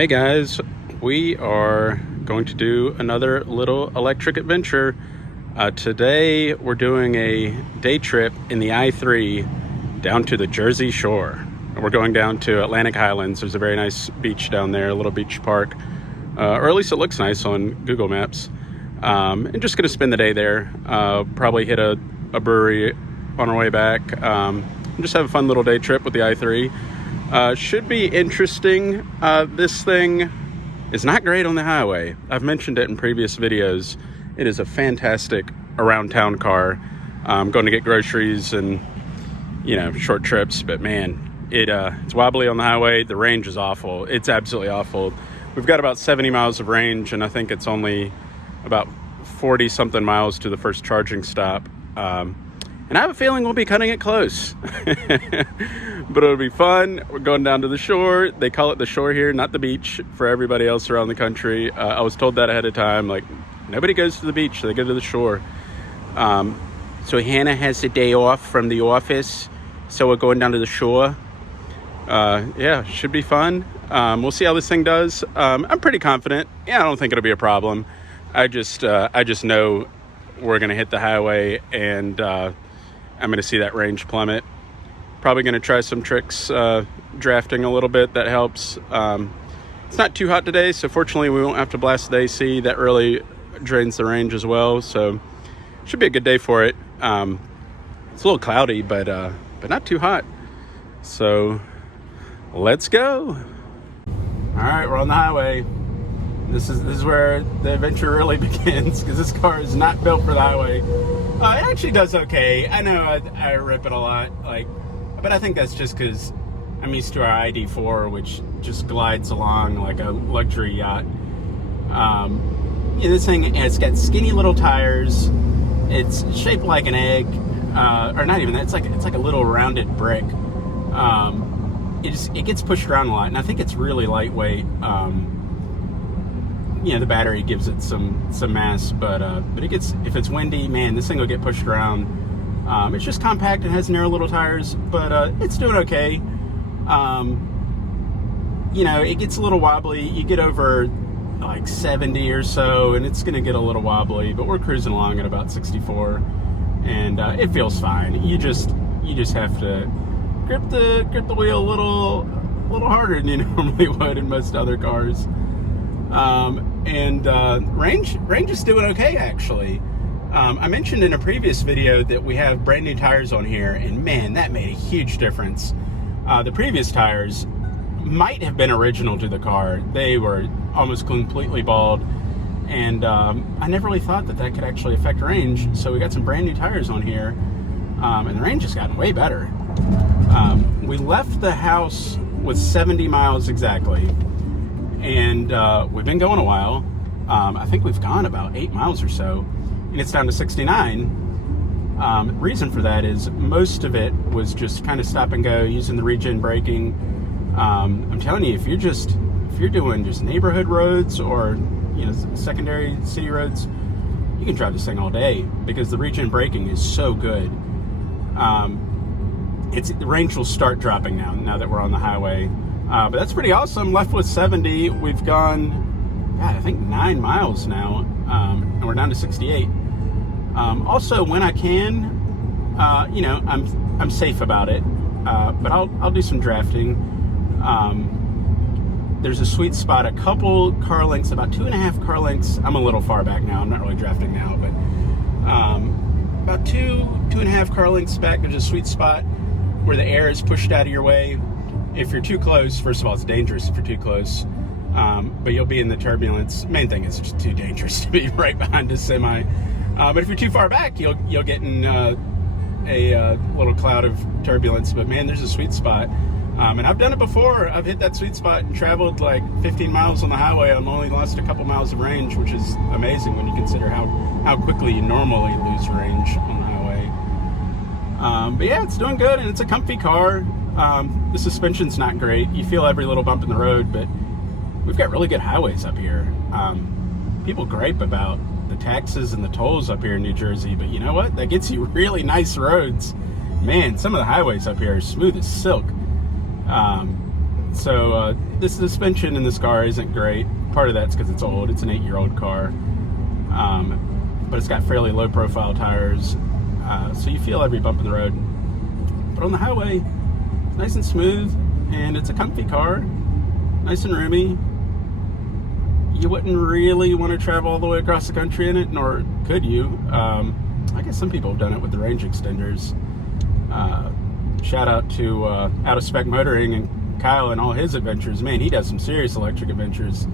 Hey guys, we are going to do another little electric adventure. Today we're doing a day trip in the I-3 down to the Jersey Shore. And we're going down to Atlantic Highlands. There's a very nice beach down there, a little beach park. Or at least it looks nice on Google Maps. And just going to spend the day there. Probably hit a brewery on our way back. And just have a fun little day trip with the I-3. Should be interesting. This thing is not great on the highway. I've mentioned it in previous videos. It is a fantastic around town car. Going to get groceries and, short trips, but man, it's wobbly on the highway. The range is awful. It's absolutely awful. We've got about 70 miles of range, and I think it's only about 40 something miles to the first charging stop. And I have a feeling we'll be cutting it close. But it'll be fun. We're going down to the shore. They call it the shore here, not the beach for everybody else around the country. I was told that ahead of time. Like, nobody goes to the beach. They go to the shore. So Hannah has a day off from the office. So we're going down to the shore. Yeah, should be fun. We'll see how this thing does. I'm pretty confident. Yeah, I don't think it'll be a problem. I just know we're going to hit the highway and I'm going to see that range plummet. Probably going to try some tricks, drafting a little bit. That helps. It's not too hot today, so fortunately we won't have to blast the AC. That really drains the range as well, so should be a good day for it. It's a little cloudy, but not too hot. So let's go. All right, we're on the highway. This is where the adventure really begins, because this car is not built for the highway. It actually does okay. I know I rip it a lot, but I think that's just because I'm used to our ID4, which just glides along like a luxury yacht. This thing, it's got skinny little tires. It's shaped like an egg, or not even that. It's like a little rounded brick. It gets pushed around a lot, and I think it's really lightweight. The battery gives it some mass, but it gets, if it's windy, man, this thing will get pushed around. It's just compact and has narrow little tires, but it's doing okay. It gets a little wobbly. You get over like 70 or so, and it's going to get a little wobbly, but we're cruising along at about 64, and it feels fine. You just have to grip the wheel a little harder than you normally would in most other cars. Range is doing okay, actually. I mentioned in a previous video that we have brand new tires on here, and man, that made a huge difference. The previous tires might have been original to the car. They were almost completely bald, and I never really thought that could actually affect range. So we got some brand new tires on here, and the range has gotten way better. We left the house with 70 miles exactly, and we've been going a while. I think we've gone about 8 miles or so, and it's down to 69. Reason for that is most of it was just kind of stop and go using the regen braking. I'm telling you, if you're doing just neighborhood roads or secondary city roads, you can drive this thing all day because the regen braking is so good. The range will start dropping now that we're on the highway, but that's pretty awesome. Left with 70. We've gone, God, I think 9 miles now, and we're down to 68. Also, when I can, I'm safe about it, but I'll do some drafting. There's a sweet spot, a couple car lengths, about 2.5 car lengths. I'm a little far back now. I'm not really drafting now, but about 2.5 car lengths back, there's a sweet spot where the air is pushed out of your way. If you're too close, first of all, it's dangerous if you're too close. But you'll be in the turbulence. Main thing is it's just too dangerous to be right behind a semi. But if you're too far back, you'll get in a little cloud of turbulence. But man, there's a sweet spot. And I've done it before. I've hit that sweet spot and traveled like 15 miles on the highway. I've only lost a couple miles of range, which is amazing when you consider how quickly you normally lose range on the highway. But yeah, it's doing good, and it's a comfy car. The suspension's not great. You feel every little bump in the road, but we've got really good highways up here. People gripe about the taxes and the tolls up here in New Jersey, but you know what? That gets you really nice roads. Man, some of the highways up here are smooth as silk. So the suspension in this car isn't great. Part of that's because it's old. It's an 8-year-old car. But it's got fairly low profile tires. So you feel every bump in the road. But on the highway, it's nice and smooth, and it's a comfy car. Nice and roomy. You wouldn't really want to travel all the way across the country in it, nor could you. I guess some people have done it with the range extenders. Shout out to Out of Spec Motoring and Kyle and all his adventures. Man, he does some serious electric adventures.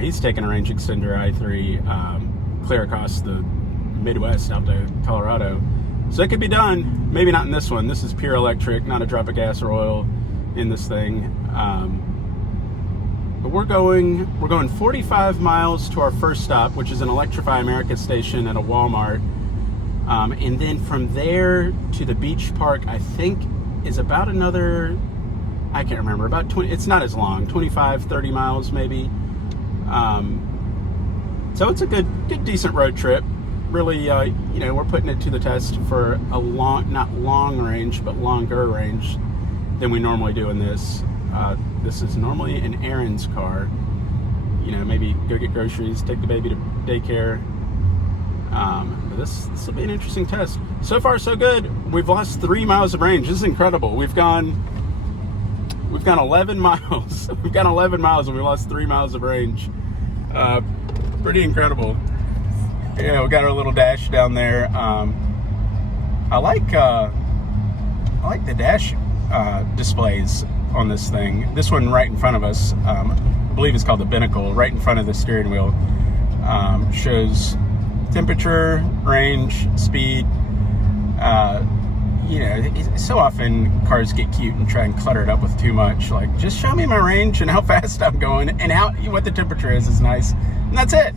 He's taken a range extender i3 clear across the Midwest out to Colorado. So it could be done. Maybe not in this one. This is pure electric, not a drop of gas or oil in this thing. But we're going 45 miles to our first stop, which is an Electrify America station at a Walmart. And then from there to the beach park, I think is about another, I can't remember, about 20, it's not as long, 25, 30 miles maybe. So it's a good, decent road trip. Really, we're putting it to the test for a not long range, but longer range than we normally do in this. This is normally an errands car. Maybe go get groceries, take the baby to daycare. But this will be an interesting test. So far, so good. We've lost 3 miles of range. This is incredible. We've gone 11 miles. We've gone 11 miles and we lost 3 miles of range. Pretty incredible. Yeah, we got our little dash down there. I like the dash displays on this thing. This one right in front of us, I believe it's called the Binnacle, right in front of the steering wheel, shows temperature, range, speed. So often cars get cute and try and clutter it up with too much. Like, just show me my range and how fast I'm going and what the temperature is nice, and that's it.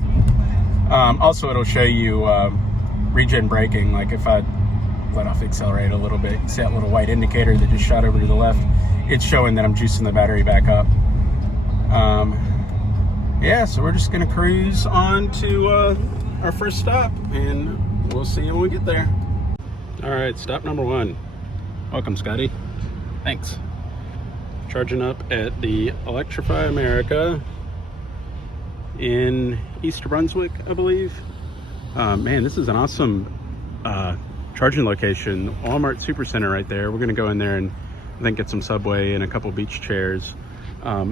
Also, it'll show you regen braking. Like if I let off the accelerator a little bit, see that little white indicator that just shot over to the left? It's showing that I'm juicing the battery back up. Yeah, so we're just gonna cruise on to our first stop, and we'll see you when we get there. All right, stop number 1. Welcome, Scotty. Thanks. Charging up at the Electrify America in East Brunswick, I believe. Man, this is an awesome charging location. Walmart Supercenter right there. We're gonna go in there and I think get some Subway and a couple beach chairs.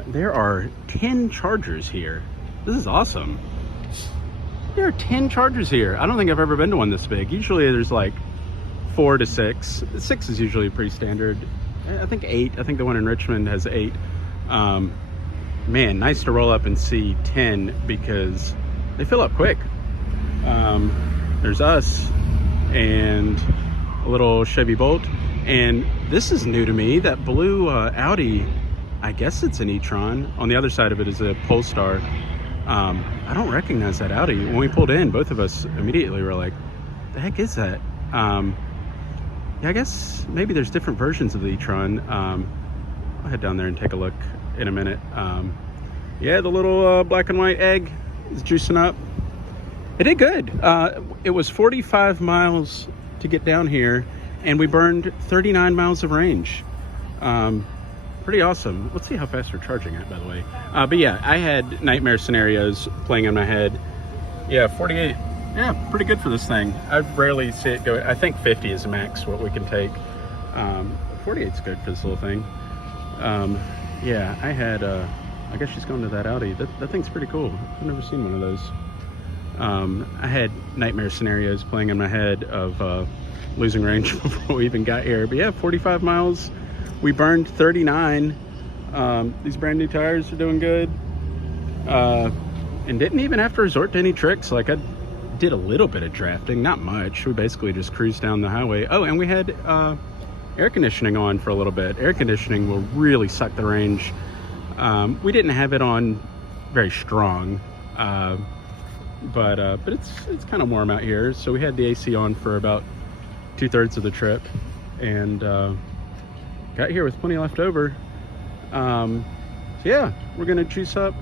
There are 10 chargers here. This is awesome. There are 10 chargers here. I don't think I've ever been to one this big. Usually there's like 4 to 6. 6 is usually pretty standard. I think 8. I think the one in Richmond has 8. Man, nice to roll up and see 10 because they fill up quick. There's us and a little Chevy Bolt. And this is new to me, that blue Audi, I guess it's an e-tron. On the other side of it is a Polestar. I don't recognize that Audi. When we pulled in, both of us immediately were like, the heck is that? Yeah, I guess maybe there's different versions of the e-tron. I'll head down there and take a look in a minute. Yeah, the little black and white egg is juicing up. It did good. It was 45 miles to get down here, and we burned 39 miles of range. Pretty awesome. Let's see how fast we're charging at, by the way. But yeah, I had nightmare scenarios playing in my head. Yeah, 48. Yeah, pretty good for this thing. I rarely see it go. I think 50 is max what we can take. 48 is good for this little thing. Yeah, I had, I guess she's going to that Audi. That thing's pretty cool. I've never seen one of those. I had nightmare scenarios playing in my head of losing range before we even got here. But yeah, 45 miles. We burned 39. These brand new tires are doing good. And didn't even have to resort to any tricks. Like, I did a little bit of drafting, not much. We basically just cruised down the highway. Oh, and we had air conditioning on for a little bit. Air conditioning will really suck the range. We didn't have it on very strong, but it's kind of warm out here. So we had the AC on for about 2/3 of the trip, and got here with plenty left over. So yeah, we're gonna juice up.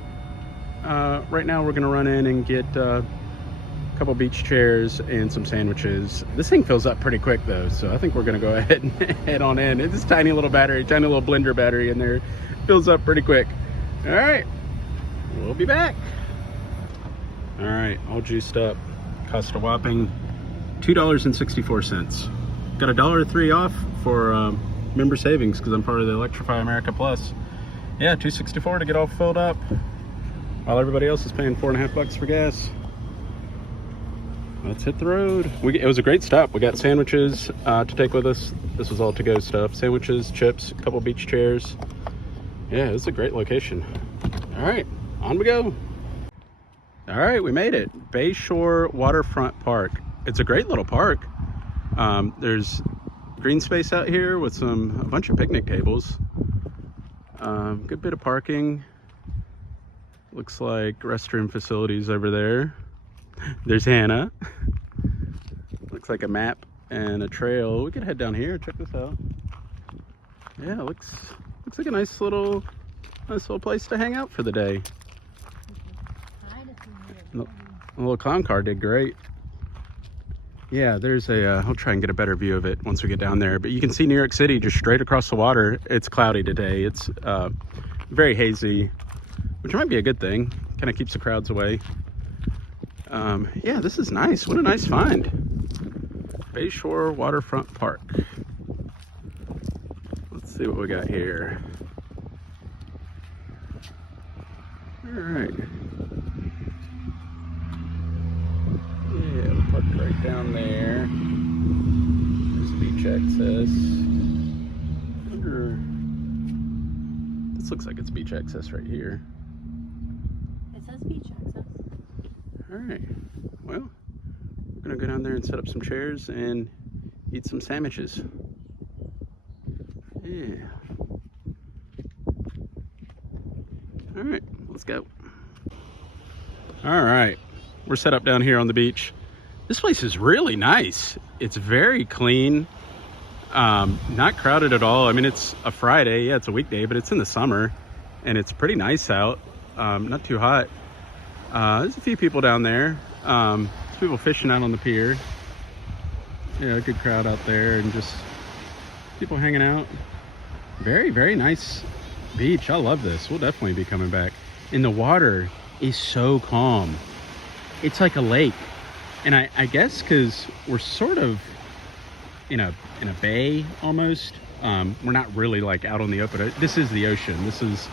Right now we're gonna run in and get a couple beach chairs and some sandwiches. This thing fills up pretty quick though, so I think we're gonna go ahead and head on in. It's this tiny little battery, tiny little blender battery in there. fills up pretty quick. All right, we'll be back. All right, all juiced up. Cost a whopping $2.64. Got $1.03 off for member savings because I'm part of the Electrify America Plus. Yeah, $2.64 to get all filled up, while everybody else is paying $4.50 for gas. Let's hit the road. It was a great stop. We got sandwiches to take with us. This was all to-go stuff. Sandwiches, chips, a couple beach chairs. Yeah, it's a great location. All right, on we go. All right, we made it. Bayshore Waterfront Park. It's a great little park. There's green space out here with a bunch of picnic tables. Good bit of parking. Looks like restroom facilities over there. There's Hannah. Looks like a map and a trail. We could head down here. Check this out. Yeah, looks like a nice little place to hang out for the day. The little clown car did great. Yeah, there's I'll try and get a better view of it once we get down there. But you can see New York City just straight across the water. It's cloudy today. It's very hazy, which might be a good thing. Kind of keeps the crowds away. Yeah, this is nice. What a nice find. Bayshore Waterfront Park. Let's see what we got here. All right. Yeah, we'll park right down there. There's beach access. This looks like it's beach access right here. It says beach access. All right. Well, we're gonna go down there and set up some chairs and eat some sandwiches. Yeah. All right, let's go. All right, we're set up down here on the beach. This place is really nice. It's very clean, not crowded at all. I mean, it's a Friday, yeah, it's a weekday, but it's in the summer and it's pretty nice out, not too hot. There's a few people down there. There's people fishing out on the pier. Yeah, a good crowd out there and just people hanging out. Very, very nice beach. I love this. We'll definitely be coming back. And the water is so calm. It's like a lake. And I guess because we're sort of in a bay almost. We're not really like out on the open. This is the ocean. This is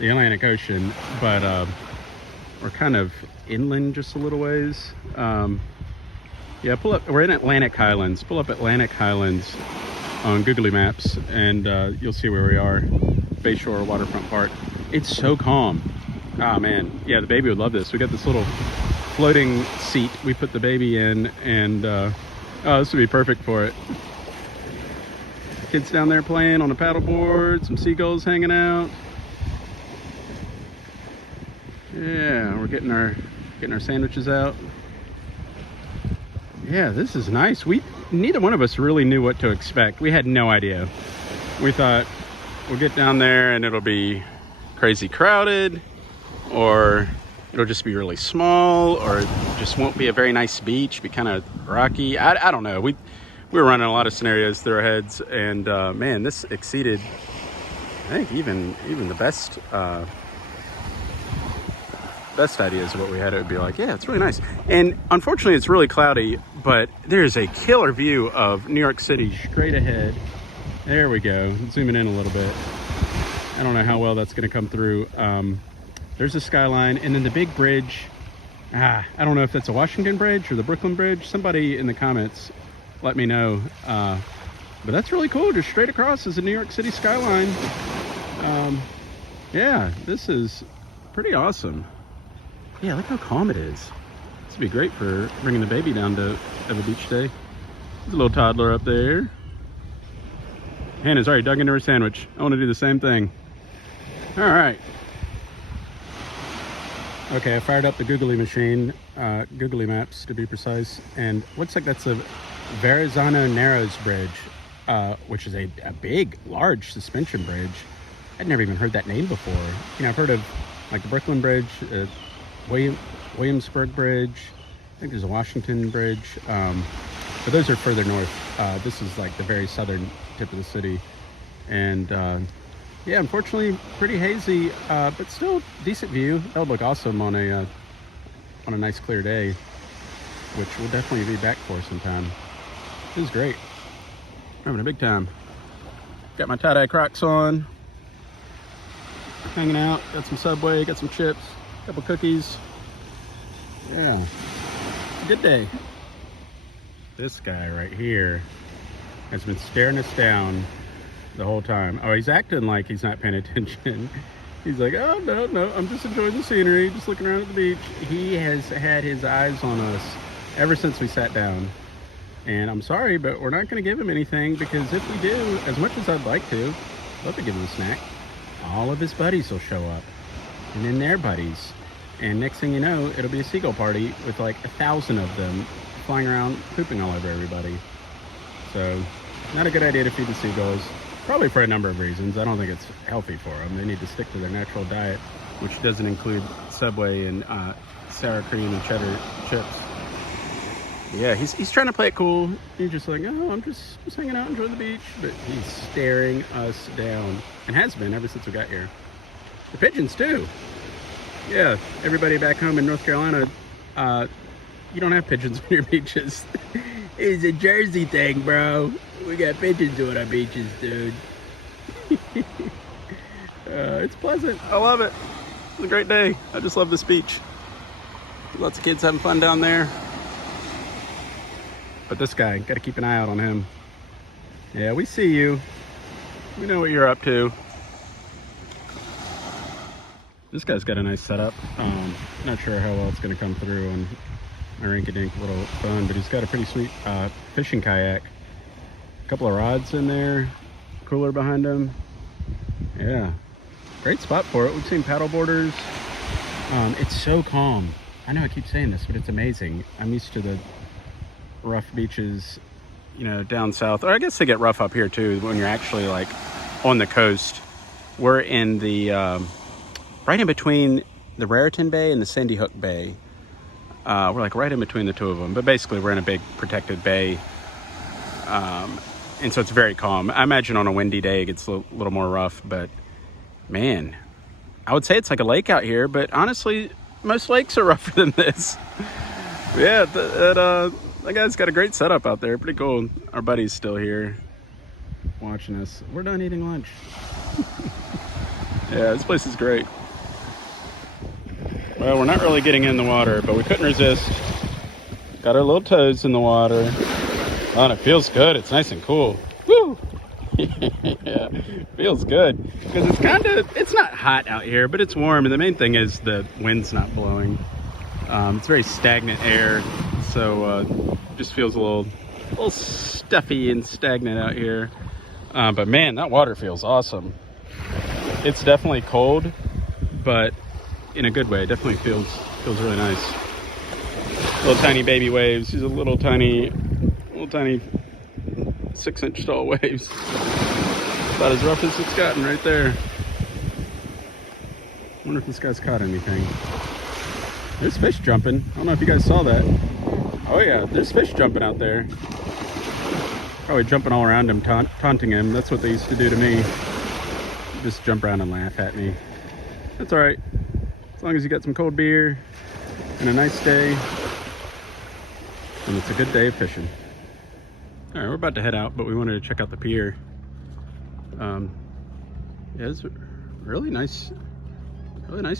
the Atlantic Ocean, but we're kind of inland just a little ways. Yeah, pull up. We're in Atlantic Highlands. Pull up Atlantic Highlands on Google Maps, and you'll see where we are. Bayshore Waterfront Park. It's so calm. Oh man, yeah, the baby would love this. We got this little floating seat we put the baby in, and oh, this would be perfect for it. Kids down there playing on a paddleboard, some seagulls hanging out. Yeah, we're getting our sandwiches out. Yeah, this is nice. Neither one of us really knew what to expect. We had no idea. We thought we'll get down there and it'll be crazy crowded, or it'll just be really small, or it just won't be a very nice beach, be kind of rocky. I don't know. We were running a lot of scenarios through our heads, and man, this exceeded, I think, even the best ideas of what we had. It would be like, yeah, it's really nice. And unfortunately it's really cloudy, but there's a killer view of New York City straight ahead. There we go. Zooming in a little bit. I don't know how well that's going to come through. There's the skyline, and then the big bridge. I don't know if that's a Washington Bridge or the Brooklyn Bridge. Somebody in the comments let me know. But that's really cool. Just straight across is the New York City skyline. Yeah, this is pretty awesome. Yeah, look how calm it is. This would be great for bringing the baby down to have a beach day. There's a little toddler up there. Hannah's already dug into her sandwich. I want to do the same thing. All right. Okay, I fired up the Googly machine, Googly Maps to be precise, and looks like that's a Verrazano Narrows Bridge, which is a big, large suspension bridge. I'd never even heard that name before. You know, I've heard of like the Brooklyn Bridge, Williamsburg Bridge. I think there's a Washington Bridge, but those are further north. This is like the very southern tip of the city, and Yeah, unfortunately, pretty hazy, but still decent view. That would look awesome on a nice clear day, which we'll definitely be back for sometime. It was great. Having a big time. Got my tie-dye Crocs on, hanging out. Got some Subway, got some chips, a couple cookies. Yeah, good day. This guy right here has been staring us down the whole time. Oh, he's acting like he's not paying attention. He's like, oh, no, I'm just enjoying the scenery, just looking around at the beach. He has had his eyes on us ever since we sat down. And I'm sorry, but we're not going to give him anything, because if we do, as much as I'd like to, love to give him a snack, all of his buddies will show up. And then their buddies. And next thing you know, it'll be a seagull party with like 1,000 of them flying around, pooping all over everybody. So, not a good idea to feed the seagulls. Probably for a number of reasons. I don't think it's healthy for them. They need to stick to their natural diet, which doesn't include Subway and sour cream and cheddar chips. Yeah, he's trying to play it cool. He's just like, oh, I'm just hanging out, enjoying the beach. But he's staring us down, and has been ever since we got here. The pigeons too. Yeah, everybody back home in North Carolina, you don't have pigeons on your beaches. It's a Jersey thing, bro. We got pigeons on our beaches, dude. It's pleasant. I love it. It's a great day. I just love this beach. Lots of kids having fun down there. But this guy, got to keep an eye out on him. Yeah, we see you. We know what you're up to. This guy's got a nice setup. Not sure how well it's going to come through on my rinky-dink little phone, but he's got a pretty sweet fishing kayak. A couple of rods in there, cooler behind him. Yeah, great spot for it. We've seen paddle boarders. It's so calm. I know I keep saying this, but it's amazing. I'm used to the rough beaches, you know, down south, or I guess they get rough up here too when you're actually like on the coast. We're in the right in between the Raritan Bay and the Sandy Hook Bay. We're like right in between the two of them, but basically we're in a big protected bay, and so it's very calm. I imagine on a windy day it gets a little more rough, but man, I would say it's like a lake out here, but honestly most lakes are rougher than this. Yeah, that guy's got a great setup out there. Pretty cool. Our buddy's still here watching us. We're done eating lunch. Yeah, this place is great. Well, we're not really getting in the water, but we couldn't resist. Got our little toes in the water. Oh, and it feels good. It's nice and cool. Woo! Yeah, feels good. Because it's not hot out here, but it's warm. And the main thing is the wind's not blowing. It's very stagnant air, so just feels a little stuffy and stagnant out here. But man, that water feels awesome. It's definitely cold, but in a good way. It definitely feels really nice. Little tiny baby waves. These are little tiny 6-inch tall waves. About as rough as it's gotten right there. Wonder if this guy's caught anything. There's fish jumping. I don't know if you guys saw that. Oh yeah, there's fish jumping out there. Probably jumping all around him, taunting him. That's what they used to do to me. Just jump around and laugh at me. That's all right. As long as you got some cold beer and a nice day, and it's a good day of fishing. All right, we're about to head out, but we wanted to check out the pier. Yeah, it's a really nice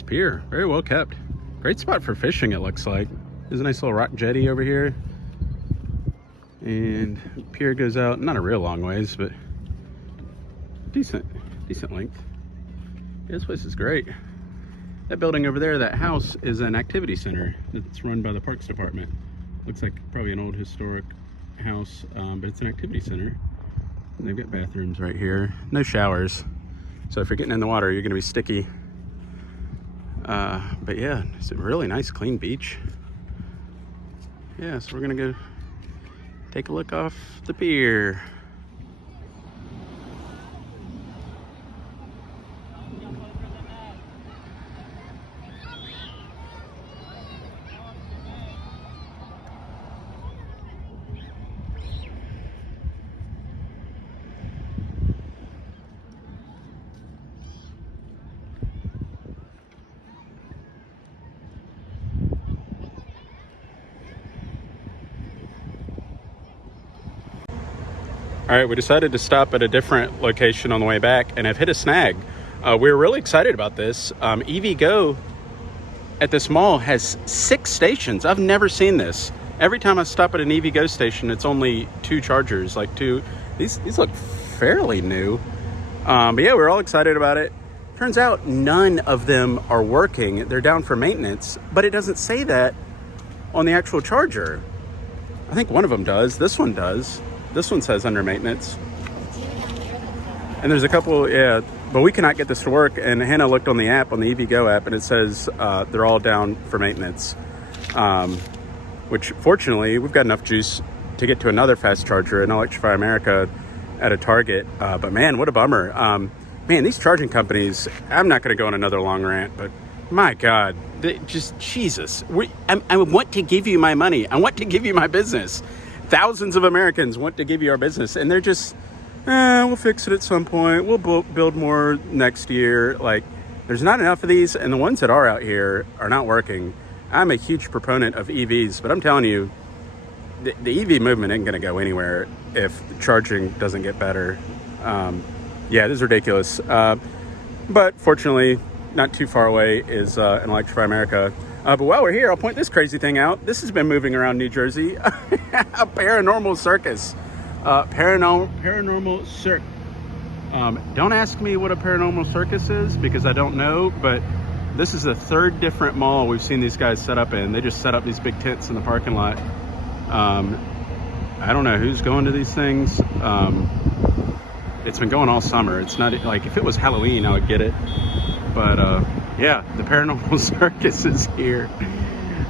pier. Very well kept. Great spot for fishing, it looks like. There's a nice little rock jetty over here. And the pier goes out, not a real long ways, but decent length. Yeah, this place is great. That building over there, that house, is an activity center that's run by the Parks Department. Looks like probably an old historic house, but it's an activity center. And they've got bathrooms right here. No showers. So if you're getting in the water, you're gonna be sticky. But yeah, it's a really nice, clean beach. Yeah, so we're gonna go take a look off the pier. All right, we decided to stop at a different location on the way back and have hit a snag. We were really excited about this. EVgo at this mall has 6 stations. I've never seen this. Every time I stop at an EVgo station, it's only 2 chargers, like 2. These look fairly new. But yeah, we're all excited about it. Turns out none of them are working. They're down for maintenance, but it doesn't say that on the actual charger. I think one of them does. This one does. This one says under maintenance. And there's a couple, yeah, but we cannot get this to work. And Hannah looked on the app, on the EVgo app, and it says they're all down for maintenance. Which fortunately, we've got enough juice to get to another fast charger in Electrify America at a Target. But man, what a bummer. Man, these charging companies, I'm not going to go on another long rant, but my God, just Jesus. I want to give you my money. I want to give you my business. Thousands of Americans want to give you our business, and they're just, we'll fix it at some point. We'll build more next year. Like, there's not enough of these, and the ones that are out here are not working. I'm a huge proponent of EVs, but I'm telling you, the EV movement ain't going to go anywhere if charging doesn't get better. Yeah, this is ridiculous. But fortunately, not too far away is an Electrify America. But while we're here, I'll point this crazy thing out. This has been moving around New Jersey. A paranormal circus. Paranormal circus. Don't ask me what a paranormal circus is because I don't know, but this is the 3rd different mall we've seen these guys set up in. They just set up these big tents in the parking lot. I don't know who's going to these things. It's been going all summer. It's not like, if it was Halloween, I would get it. But yeah, the paranormal circus is here.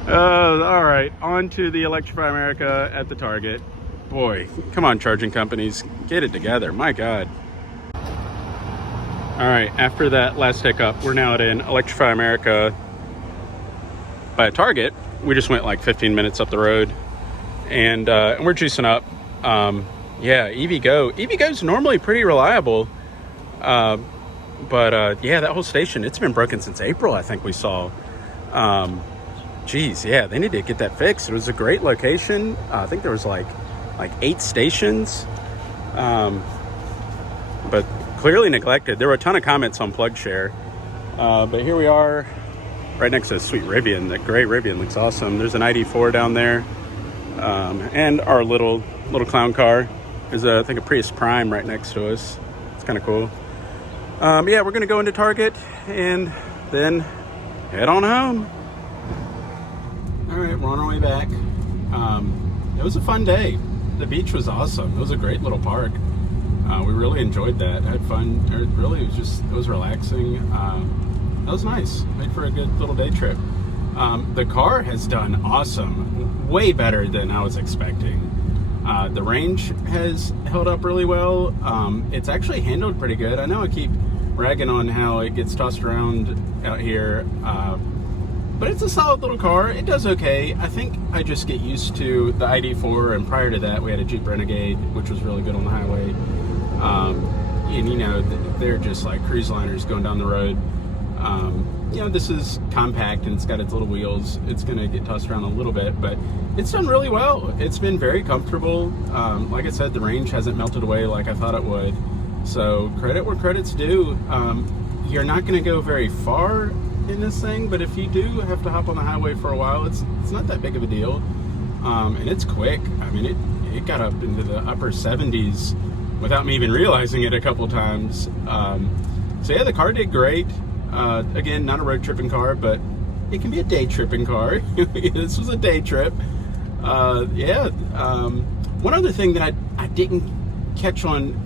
All right, on to the Electrify America at the Target. Boy, come on, charging companies, get it together. My God. All right, after that last hiccup, we're now at an Electrify America by a Target. We just went like 15 minutes up the road, and we're juicing up. Yeah, EVgo's normally pretty reliable. But yeah, that whole station, it's been broken since April, I think we saw. Geez, yeah, they need to get that fixed. It was a great location. I think there was like 8 stations, but clearly neglected. There were a ton of comments on PlugShare, but here we are right next to a sweet Rivian. That gray Rivian looks awesome. There's an ID4 down there, and our little clown car. There's I think a Prius Prime right next to us. It's kind of cool. Yeah, we're gonna go into Target and then head on home. All right, we're on our way back. It was a fun day. The beach was awesome. It was a great little park. We really enjoyed that. I had fun. It was relaxing. That was nice. Made for a good little day trip. The car has done awesome. Way better than I was expecting. The range has held up really well. It's actually handled pretty good. I know I keep ragging on how it gets tossed around out here, but it's a solid little car. It does okay. I think I just get used to the ID4, and prior to that we had a Jeep Renegade, which was really good on the highway. And you know, they're just like cruise liners going down the road. You know, this is compact and it's got its little wheels. It's going to get tossed around a little bit, but it's done really well. It's been very comfortable. Like I said, the range hasn't melted away like I thought it would. So credit where credit's due. You're not going to go very far in this thing, but if you do have to hop on the highway for a while, it's not that big of a deal. And it's quick. I mean, it got up into the upper 70s without me even realizing it a couple times. So yeah, the car did great. Again, not a road tripping car, but it can be a day tripping car. This was a day trip. Yeah. One other thing that I didn't catch on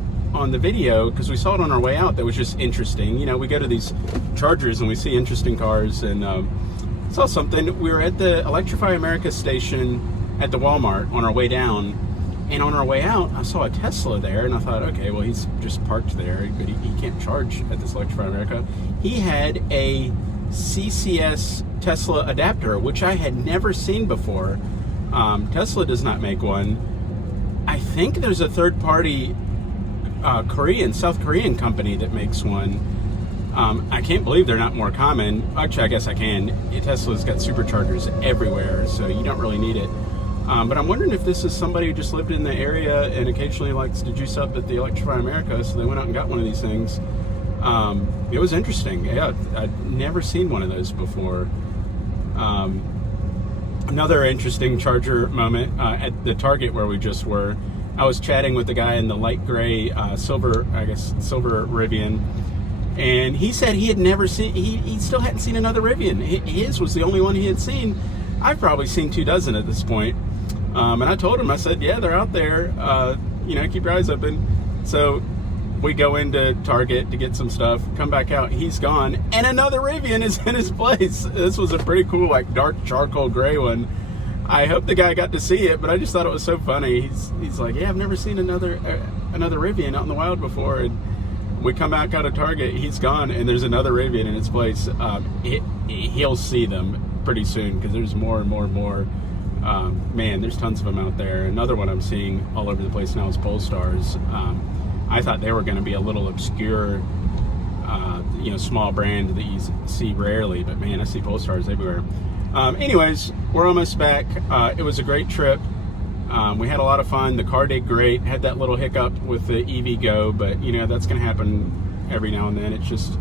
the video, because we saw it on our way out, that was just interesting. You know, we go to these chargers and we see interesting cars, and saw something. We were at the Electrify America station at the Walmart on our way down, and on our way out, I saw a Tesla there, and I thought, okay, well, he's just parked there, but he can't charge at this Electrify America. He had a CCS Tesla adapter, which I had never seen before. Tesla does not make one. I think there's a third-party South Korean company that makes one. I can't believe they're not more common. Actually, I guess I can. Tesla's got superchargers everywhere, so you don't really need it. But I'm wondering if this is somebody who just lived in the area and occasionally likes to juice up at the Electrify America, so they went out and got one of these things. It was interesting. Yeah, I'd never seen one of those before. Another interesting charger moment at the Target where we just were. I was chatting with the guy in the light gray silver Rivian, and he said he had never seen, he still hadn't seen another Rivian. His was the only one he had seen. I've probably seen 24 at this point. And I told him, I said, yeah, they're out there. Keep your eyes open. So we go into Target to get some stuff, come back out, he's gone, and another Rivian is in his place. This was a pretty cool, like, dark charcoal gray one. I hope the guy got to see it, but I just thought it was so funny. He's like, yeah, I've never seen another Rivian out in the wild before. And we come back out of Target, he's gone, and there's another Rivian in its place. He'll see them pretty soon because there's more and more and more. Man, there's tons of them out there. Another one I'm seeing all over the place now is Polestars. I thought they were going to be a little obscure, small brand that you see rarely, but man, I see Polestars everywhere. Anyways, we're almost back. It was a great trip. We had a lot of fun. The car did great. Had that little hiccup with the EV Go, but that's going to happen every now and then. It's just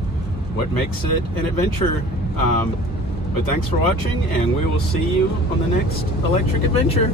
what makes it an adventure. But thanks for watching, and we will see you on the next electric adventure.